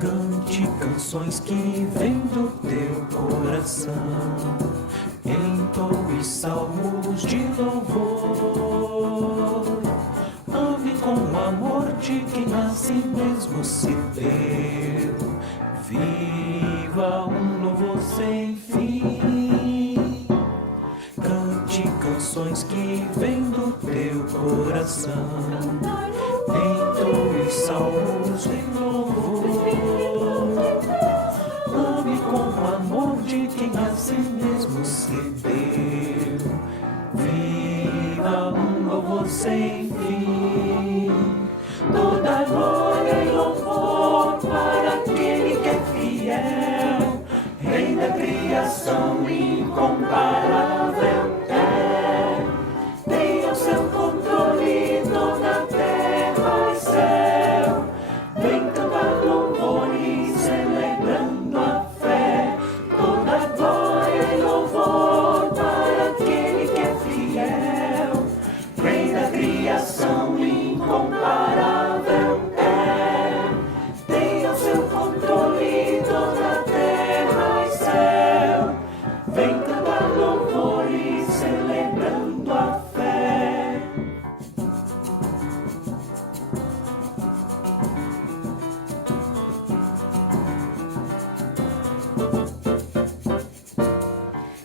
Cante canções que vêm do teu coração, entoe salmos de louvor. Ame com o amor de quem a si mesmo se deu. Viva um louvor sem fim. Cante canções que vêm do teu coração, entoe salmos de louvor. Ame com o amor de quem a si mesmo se deu. Viva um louvor sem fim. Toda glória e louvor para aquele que é fiel, Rei da criação incomparável é. Tem ao seu controle toda a terra e céu. Vem cantar louvores celebrando a fé. Toda glória e louvor para aquele que é fiel, Rei da criação incomparável é. Tem ao seu controle toda a terra e céu. Vem cantar louvores celebrando a fé.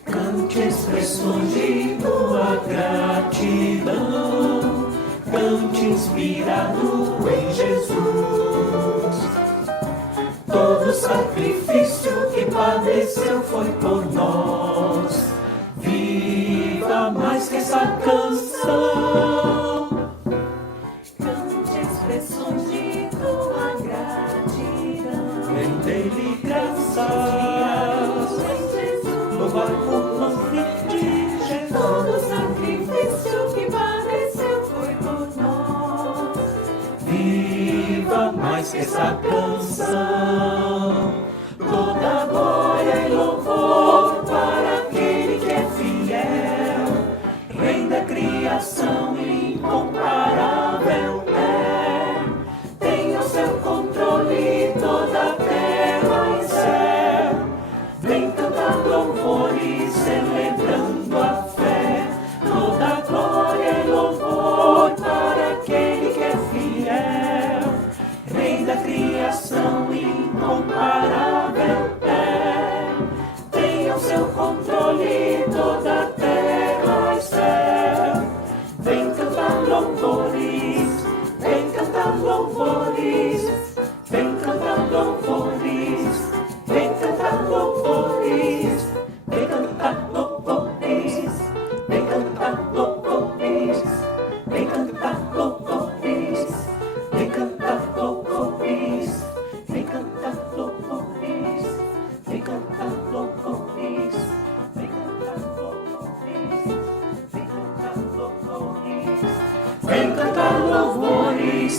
Cante expressões de tua gratidão, cante inspirado em Jesus. Todo sacrifício que padeceu foi por nós. Viva mais que essa canção. Cante expressões de tua gratidão. Rende-lhe graças, louvar o nome de Jesus. Todo sacrifício que padeceu foi por nós. Viva mais que essa canção. Toda glória e louvor para aquele que é fiel, Rei da criação incomparável é. Tem ao seu controle toda a terra e céu. Vem cantar louvores celebrando a fé. Toda glória e louvor para aquele que é fiel, Rei da criação incomparável é. Tem ao seu controle toda a terra e céu. Vem cantar louvores, vem cantar louvores, vem cantar louvores, vem cantar louvores, vem cantar louvores, vem cantar louvores, vem cantar louvores, vem cantar louvores, vem cantar louvores, vem cantar louvores, vem cantar louvores, vem cantar louvores, vem cantar louvores.